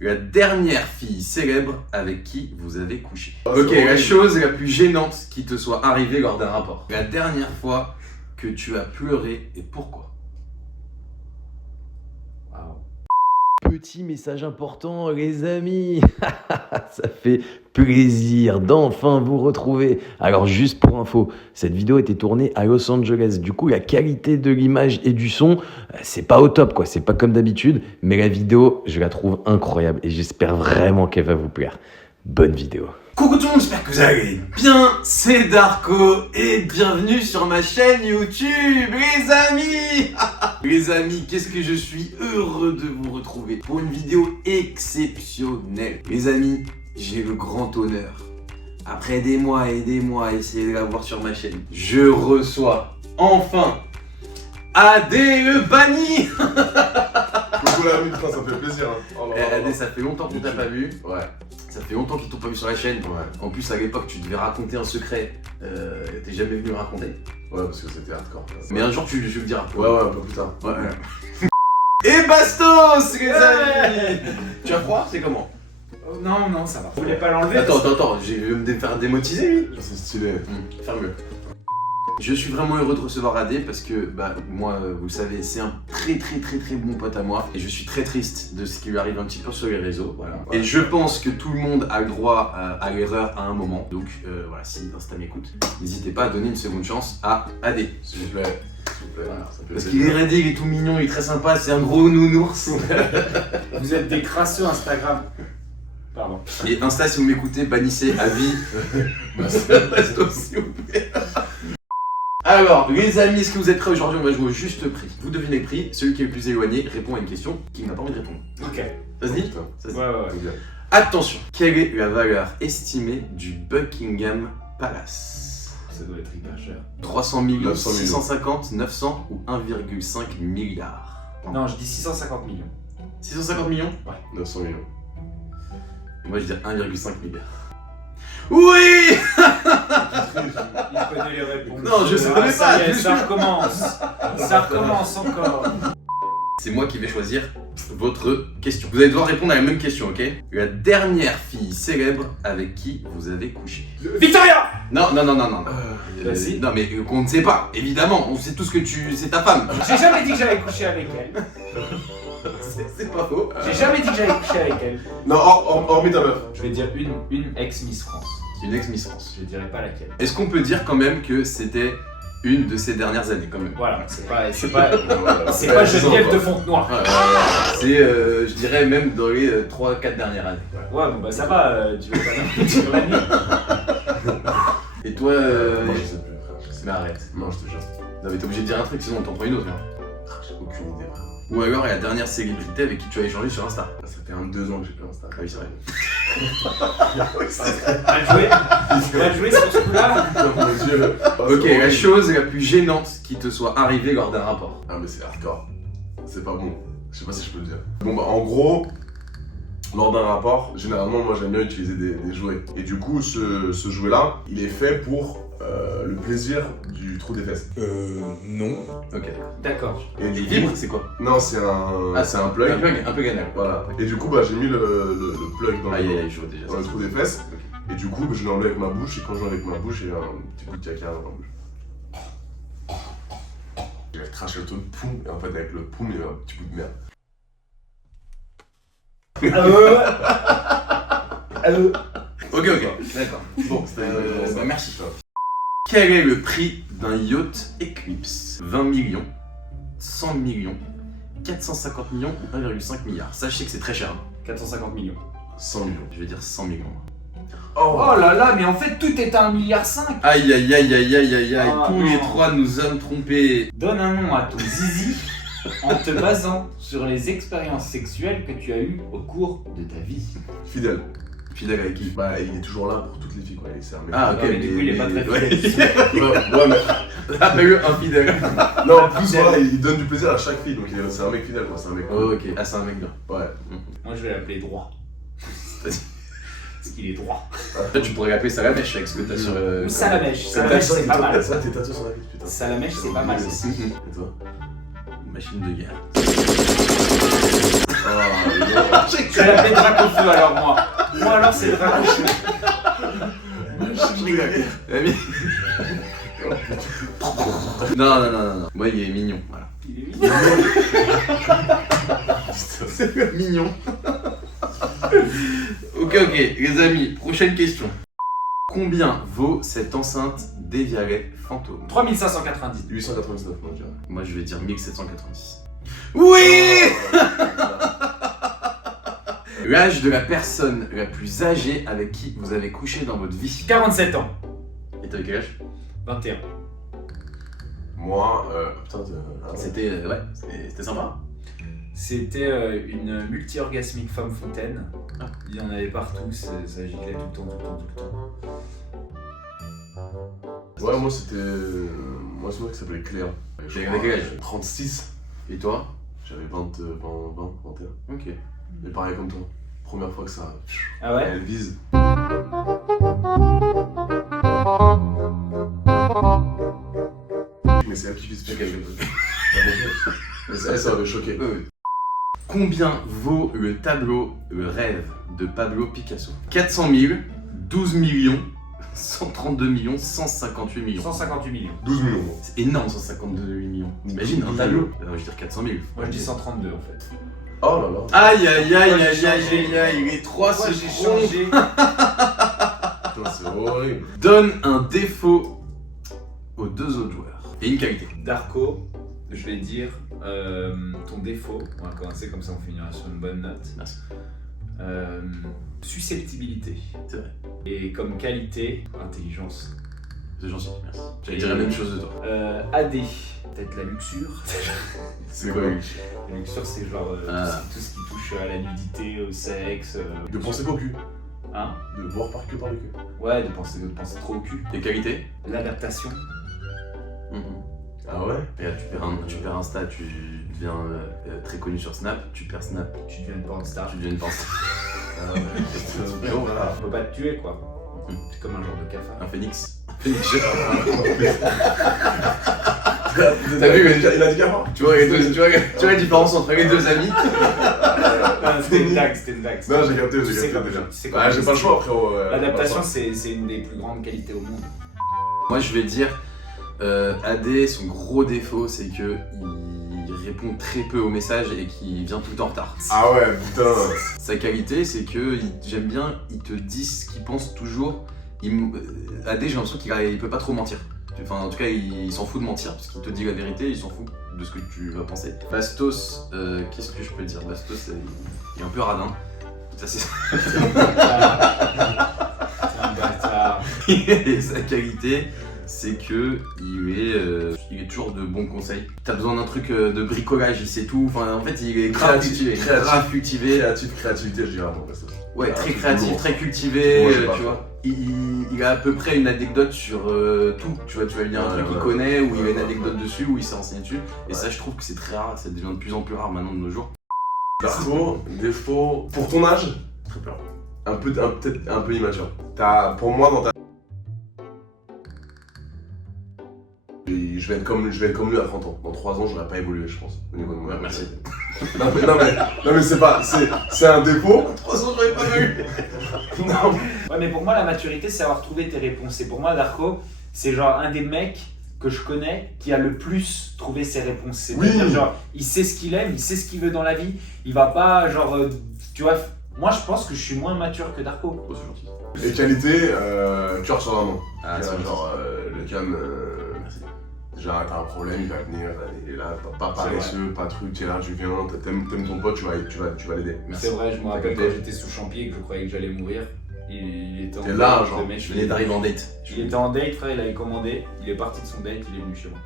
la dernière fille célèbre avec qui vous avez couché. Ah, Ok, c'est la horrible. chose la plus gênante qui te soit arrivée lors d'un rapport. La dernière fois que tu as pleuré et pourquoi? Petit message important, les amis. Ça fait plaisir d'enfin vous retrouver. Alors, juste pour info, cette vidéo a été tournée à Los Angeles. Du coup, la qualité de l'image et du son, c'est pas au top, quoi. C'est pas comme d'habitude. Mais la vidéo, je la trouve incroyable et j'espère vraiment qu'elle va vous plaire. Bonne vidéo. Coucou tout le monde, j'espère que vous allez bien, c'est Darko et bienvenue sur ma chaîne YouTube, les amis. Les amis, qu'est-ce que je suis heureux de vous retrouver pour une vidéo exceptionnelle. Les amis, j'ai le grand honneur, après des mois et des mois à essayer de la voir sur ma chaîne, je reçois enfin AD le banni. Coucou l'ami, putain, ça me fait plaisir. Hein. Oh là là là. AD, ça fait longtemps qu'on t'a pas vu. Ouais. Ça fait longtemps qu'ils t'ont pas vu sur la chaîne. Ouais. En plus, à l'époque, tu devais raconter un secret. T'es jamais venu le raconter. Ouais, parce que c'était hardcore. Mais un jour, tu le diras. Ouais, ouais, un peu plus tard. Ouais. Et bastos, les amis. Tu as froid? C'est comment? Non, non, ça va. Vous voulez pas l'enlever? Attends, je vais me faire démotiser, lui. C'est stylé. Ferme-le. Je suis vraiment heureux de recevoir AD parce que, bah, moi, vous le savez, c'est un très bon pote à moi. Et je suis très triste de ce qui lui arrive un petit peu sur les réseaux. Voilà. Ouais. Et je pense que tout le monde a le droit à l'erreur à un moment. Donc, voilà, si Insta m'écoute, n'hésitez pas à donner une seconde chance à AD. S'il vous plaît. S'il vous plaît. Voilà. Ça fait Parce plaisir. qu'il est ready, il est tout mignon, il est très sympa, c'est un gros nounours. Vous êtes des crasseux Instagram. Pardon. Et Insta, si vous m'écoutez, bannissez à vie. Bastos, s'il vous plaît. Alors, les amis, est-ce que vous êtes prêts aujourd'hui? On va jouer au juste prix. Vous devinez le prix, celui qui est le plus éloigné répond à une question qu'il n'a pas envie de répondre. Ok. Ça se dit? Putain. Ça se dit. Ouais. C'est bien. Attention, quelle est la valeur estimée du Buckingham Palace? Ça doit être hyper cher. 300 millions, 900 millions. 650, 900 ou 1,5 milliard? Non, je dis 650 millions. 650 millions? 900 millions. Moi je dis 1,5 milliard. Oui! Il connaît les réponses. Non, je savais pas. Ça y est, ça recommence. Ça recommence encore. C'est moi qui vais choisir votre question. Vous allez devoir répondre à la même question, ok? La dernière fille célèbre avec qui vous avez couché. Victoria! Non. Bah, si. Non, mais qu'on ne sait pas, évidemment. On sait tous que c'est ta femme. J'ai jamais dit que j'allais coucher avec elle. C'est pas faux. J'ai jamais dit que j'allais coucher avec elle. Non, hormis ta meuf. Je vais dire une ex-Miss France. Une ex-Miss France. Je dirais pas laquelle. Est-ce qu'on peut dire quand même que c'était une de ces dernières années, quand même? Voilà, c'est pas Ouais, Geneviève de Fontenoy. C'est, je dirais, même dans les 3-4 dernières années. Ouais, bon bah ça va, tu veux pas tu veux revenir. Et toi, Moi, je sais plus, frère. Je sais mais arrête. Non, je te jure. Non, mais t'es obligé de dire un truc, sinon on t'en prend une autre. Hein. J'ai aucune idée, frère. Ou alors la dernière célébrité avec qui tu as échangé sur Insta. Ça fait 2 ans que j'ai plus Insta. Ah oui, c'est vrai. Mal joué sur ce coup-là. Oh mon dieu. Ok, la chose la plus gênante qui te soit arrivée lors d'un rapport. Ah, mais c'est hardcore. C'est pas bon. Je sais pas si je peux le dire. Bon, bah, en gros, lors d'un rapport, généralement, moi j'aime bien utiliser des jouets. Et du coup, ce jouet-là, il est fait pour le plaisir du trou des fesses. Non. Ok. D'accord. Et Et du vibre, coup, c'est quoi? non, c'est un plug. Un plug anal. Voilà. Et du coup, bah, j'ai mis le plug dans, Aïe aïe aïe, je vois déjà dans le ça. trou des fesses. Ok. Et du coup, bah, je l'enlève avec ma bouche. Et quand je l'enlève avec ma bouche, il y a un petit coup de caca dans ma bouche. J'ai craché le truc, poum. Et en fait, avec le poum, il y a un petit bout de merde. Ok, d'accord. Bon, bah, merci. Ça. Quel est le prix d'un yacht Eclipse? 20 millions, 100 millions, 450 millions ou 1,5 milliard? Sachez que c'est très cher. Hein. 450 millions. 100 millions. Je vais dire 100 millions. Oh là là, mais en fait tout est à 1,5 milliard. Aïe aïe aïe aïe aïe aïe aïe, Ah, tous non. les trois nous sommes trompés. Donne un nom à ton zizi en te basant sur les expériences sexuelles que tu as eues au cours de ta vie. Fidèle. Fidèle avec qui? Bah, il est toujours là pour toutes les filles, quoi. C'est un mec. Ah ok, Ouais, mais du coup, il est pas très ouais. Ouais, mais. Appelle-le infidèle. Non, en plus, voilà, il donne du plaisir à chaque fille, donc c'est un mec fidèle, quoi. C'est un mec. Oh, ok, ah c'est un mec bien. Ouais. Moi je vais l'appeler droit. Vas-y. Parce qu'il est droit. Là tu pourrais l'appeler Salamèche avec ce que t'as sur... Ou Salamèche. Salamèche c'est pas mal. Ça, t'es tatoué sur la vie, putain. Salamèche c'est pas mal aussi. Et toi? Machine de guerre. Je vais l'appeler Dracofeu alors moi. Moi alors c'est Dracofeu. Je rigole. Non. Moi, il est mignon. Voilà. Il est mignon. C'est mignon. Ok, les amis, prochaine question. Combien vaut cette enceinte Devialet Fantôme? 3590. 899, moi, je dirais. Moi, je vais dire 1790. Oui. L'âge de la personne la plus âgée avec qui vous avez couché dans votre vie. 47 ans. Et t'avais quel âge? 21. Moi, putain, C'était c'était sympa. C'était une multi-orgasmique femme fontaine. Ah. Il y en avait partout, ça giclait tout le temps. Ouais, moi, c'était. Moi, c'est moi qui s'appelait Cléa. T'avais quel âge? 36. Et toi? J'avais 20, 21. Ok. Et pareil comme toi. Première fois que ça. Ah ouais? Elle vise. Mais c'est elle qui vise. Ça m'avait choqué. Combien vaut le tableau Le Rêve de Pablo Picasso? 400 000, 12 millions, 132 millions, 158 millions. 158 millions. 12 millions. Moi. C'est énorme, 152 millions. T'imagines un tableau? Je veux dire 400 000. Moi je dis 132 en fait. Oh là là. Aïe, les trois Pourquoi se j'ai changent. changé? Putain, c'est horrible. Donne un défaut aux deux autres joueurs. Et une qualité. Darko, je vais dire ton défaut. On va commencer comme ça, on finira sur une bonne note. Merci. Susceptibilité. C'est vrai. Et comme qualité, intelligence. C'est gentil, merci. J'allais dire la même chose de toi. AD, peut-être la luxure. C'est quoi lui? La luxure, c'est genre tout ce qui touche à la nudité, au sexe. De penser qu'au cul. Hein? De voir par que par le cul. Ouais, de penser trop au cul. Et qualité? L'adaptation. Ah ouais? Regarde, tu perds Insta, tu deviens très connu sur Snap, tu perds Snap, Tu deviens une pornstar. tu deviens une pornstar. Ah ouais. Putain, voilà. On peut pas te tuer quoi. C'est comme un genre de cafard. Un phénix. Phénix. T'as vu, il a dit qu'avant? Tu vois la différence entre les deux amis? C'était une blague. Non, j'ai capté Tu sais déjà. comme- tu sais Ah, comme- j'ai pas le choix, frérot. L'adaptation, c'est une des plus grandes qualités au monde. Moi je vais dire AD, son gros défaut c'est que il répond très peu aux messages et qu'il vient tout le temps en retard. Ah ouais, putain. Sa qualité c'est que j'aime bien, il te dit ce qu'il pense toujours. AD j'ai l'impression qu'il peut pas trop mentir. Enfin en tout cas il s'en fout de mentir parce qu'il te dit la vérité, il s'en fout de ce que tu vas penser. Bastos, qu'est-ce que je peux dire? Bastos il est un peu radin. Ça c'est C'est un bâtard. Et sa qualité, c'est que il est toujours de bons conseils. T'as besoin d'un truc de bricolage, il sait tout. Enfin, en fait, il est grave cultivé. Grave cultivé. Créativité, je dirais avant, parce que. Ouais, Ah, très c'est créatif, lourd. très cultivé. Moi, j'ai pas Tu fait. vois. Il a à peu près une anecdote sur tout. Tu vois, tu vas lui dire un truc qu'il connaît, ou il a une anecdote dessus, ou il s'est renseigné dessus. Et ça, je trouve que c'est très rare. Ça devient de plus en plus rare maintenant de nos jours. Défaut. Pour ton âge, Très peur. peut-être un peu immature. Pour moi, dans ta. Et je vais être comme lui à 30 ans. Dans 3 ans, j'aurais pas évolué, je pense. Au niveau de moi. Ouais, merci. Non mais c'est pas. C'est un défaut. 3 ans, j'aurais pas vu. Non. Ouais, mais pour moi, la maturité, c'est avoir trouvé tes réponses. Et pour moi, Darko, c'est genre un des mecs que je connais qui a le plus trouvé ses réponses. C'est-à-dire, Oui. genre, il sait ce qu'il aime, il sait ce qu'il veut dans la vie. Il va pas, genre, tu vois. Moi, je pense que je suis moins mature que Darko. Oh, c'est gentil. Et qualité, cœur sur la main. Ah, c'est Genre, le cam. Merci. Déjà, t'as un problème, il va venir, il est là, pas C'est paresseux, pas truc, t'es là, tu viens, t'aimes ton pote, tu vas l'aider. Merci. C'est vrai, je me rappelle T'as quand capté. j'étais sous champier et que je croyais que j'allais mourir. Il était en T'es là, date, genre, le mec, Je venais d'arriver en date. Il était en date, frère, il avait commandé, il est parti de son date, il est venu chez moi.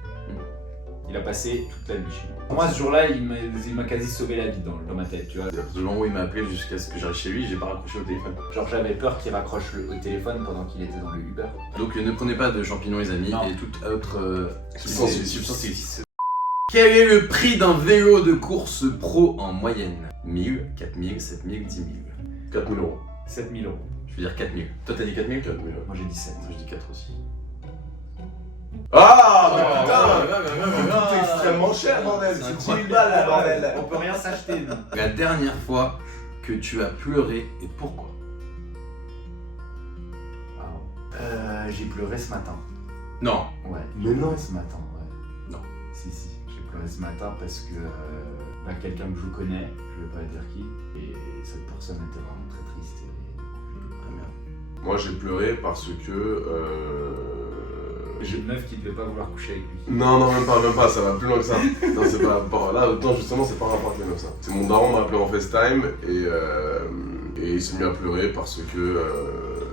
Il a passé toute la nuit chez moi. Pour moi, ce jour-là, il m'a quasi sauvé la vie dans ma tête, tu vois. Du moment où il m'a appelé jusqu'à ce que j'arrive chez lui, j'ai pas raccroché au téléphone. Genre, j'avais peur qu'il raccroche au téléphone pendant qu'il était dans le Uber. Donc ne prenez pas de champignons les amis Non. et toute autre Substance substance illicite. Quel est le prix d'un vélo de course pro en moyenne? 1000, 4000, 7000, 10 000. 4000 euros. 7000 euros. Je veux dire 4000. Toi t'as dit 4000? 4000 euros. Moi, j'ai dit 7. Moi je dis 4 aussi. Ah, mais Oh, putain, ça coûte extrêmement cher, bordel. C'est C'est 10 incroyable. 000 balles, là, bordel. On peut rien s'acheter, nous. La dernière fois que tu as pleuré et pourquoi? J'ai pleuré ce matin. Non. Ouais. Mais j'ai non. pleuré ce matin, ouais. Non. Si, j'ai pleuré ce matin parce que quelqu'un que je connais, je vais pas dire qui, et cette personne était vraiment très triste. Et du coup, Ah merde. Moi, j'ai pleuré parce que. j'ai une meuf qui devait pas vouloir coucher avec lui. Non, même pas, ça va plus loin que ça. Non, c'est pas. Là, non, justement, c'est pas un rapport avec les meufs, ça. C'est mon daron m'a appelé en FaceTime et il s'est mis à pleurer parce que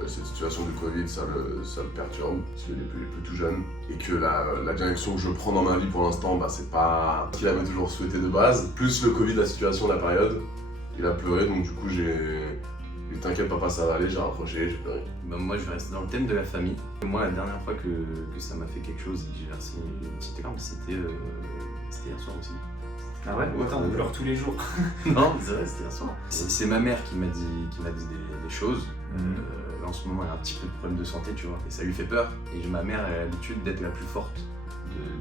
cette situation du Covid, ça le perturbe, parce qu'il est plus tout jeune. Et que la direction que je prends dans ma vie pour l'instant, bah, c'est pas ce qu'il avait toujours souhaité de base. Plus le Covid, la situation, la période, il a pleuré, donc du coup, j'ai dit t'inquiète, papa, ça va aller, j'ai rapproché, j'ai pleuré. Bah, moi je vais rester dans le thème de la famille. Moi la dernière fois que ça m'a fait quelque chose et que j'ai versé une petite larme, c'était hier soir aussi. Ah ouais? Attends, on pleure tous les jours. Non, c'est vrai, c'était hier soir. C'est ma mère qui m'a dit des choses. Là, en ce moment, elle a un petit peu de problème de santé, tu vois, et ça lui fait peur. Et ma mère elle a l'habitude d'être la plus forte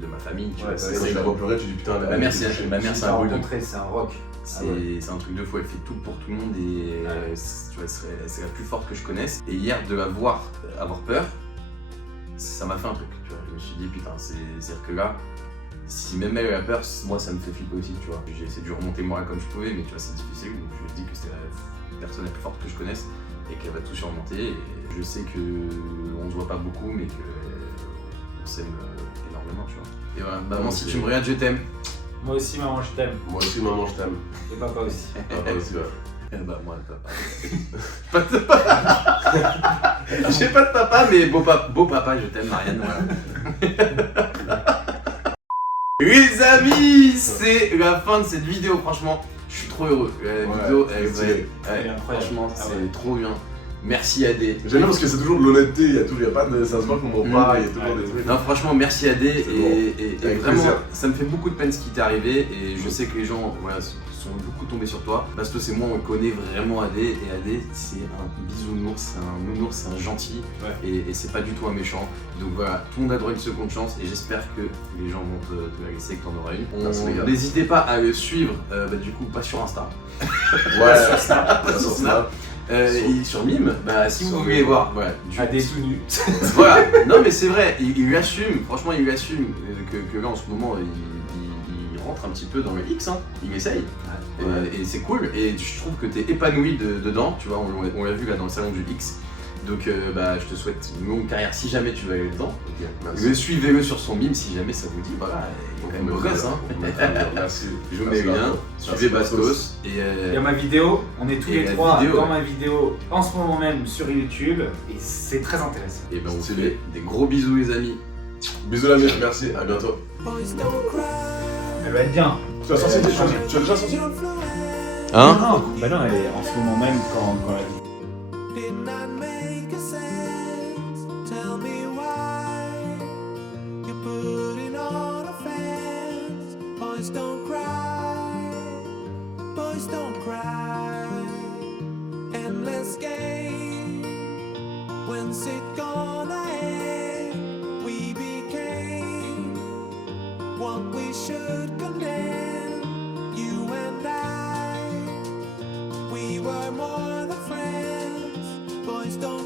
de ma famille, tu Ouais, vois. bah, Quand tu la vois pleurer, tu dis putain, Ma mère, c'est un Tu l'as bulldog. rencontré, c'est un rock. C'est un truc de fou, elle fait tout pour tout le monde et Ouais. tu vois, c'est la plus forte que je connaisse. Et hier, de la voir avoir peur, ça m'a fait un truc, tu vois. Je me suis dit, putain, c'est-à-dire que là, si même elle a peur, moi ça me fait flipper aussi, tu vois. J'ai essayé de remonter le moral comme je pouvais, mais tu vois, c'est difficile. Donc je lui ai dit que c'était la personne la plus forte que je connaisse et qu'elle va tout surmonter. Et je sais qu'on se voit pas beaucoup, mais qu'on s'aime énormément, tu vois. Et voilà, maman, si tu me regardes, je t'aime. Moi aussi, maman, je t'aime. Moi aussi, maman, je t'aime. Et papa aussi. Papa aussi, ouais. Eh bah moi, papa. Pas de papa. J'ai pas de papa, mais beau papa, je t'aime, Marianne, voilà. Les amis, c'est la fin de cette vidéo, franchement, je suis trop heureux. La vidéo, elle c'est va stylé. Elle est incroyable. franchement, Ah c'est ouais. trop bien. Merci Adé. J'aime bien parce que c'est toujours de l'honnêteté, il y a pas de. Ça se voit qu'on ment pas, il y a toujours Ouais. des trucs. Non, franchement, merci Adé. C'est bon. Et Avec vraiment, plaisir. ça me fait beaucoup de peine ce qui t'est arrivé. Et je sais que les gens voilà, sont beaucoup tombés sur toi. Bastos et moi, on connaît vraiment Adé. Et Adé, c'est un bisounours, c'est un gentil. Ouais. Et c'est pas du tout un méchant. Donc voilà, tout le monde a droit à une seconde chance. Et j'espère que les gens vont te la laisser et que t'en auras une. Merci, les gars. N'hésitez pas à le suivre, du coup, pas sur Insta. Ouais, sur Snap. pas sur Snap. Et sur Mime, si Sur vous voulez Mime. voir, voilà, À des tout nus. voilà, non mais c'est vrai, il assume, franchement il assume que là en ce moment il rentre un petit peu dans le X, hein. Il essaye, et c'est cool, et je trouve que t'es épanoui dedans, tu vois, on l'a vu là dans le salon du X, donc je te souhaite une longue carrière si jamais tu veux aller dedans. Merci. Suivez-le sur son mime si jamais ça vous dit, voilà, il est quand même beau gosse, hein. Merci. Je vous mets le lien, suivez Bastos, et Il y a ma vidéo, on est tous Et les la trois vidéo, dans ouais. ma vidéo en ce moment même sur YouTube et c'est très intéressant. ben on vous Stylé. fait des gros bisous les amis. Bisous la mif, merci, à bientôt. Elle va être bien. Tu as sorti Tu as déjà sorti là Hein? Non, bah non, elle est en ce moment même quand elle Did not make a sense. Tell me why you're putting on a fence. Boys don't cry, boys don't cry. Endless game. When's it gonna end? We became what we should condemn. You and I, we were more than friends. Boys don't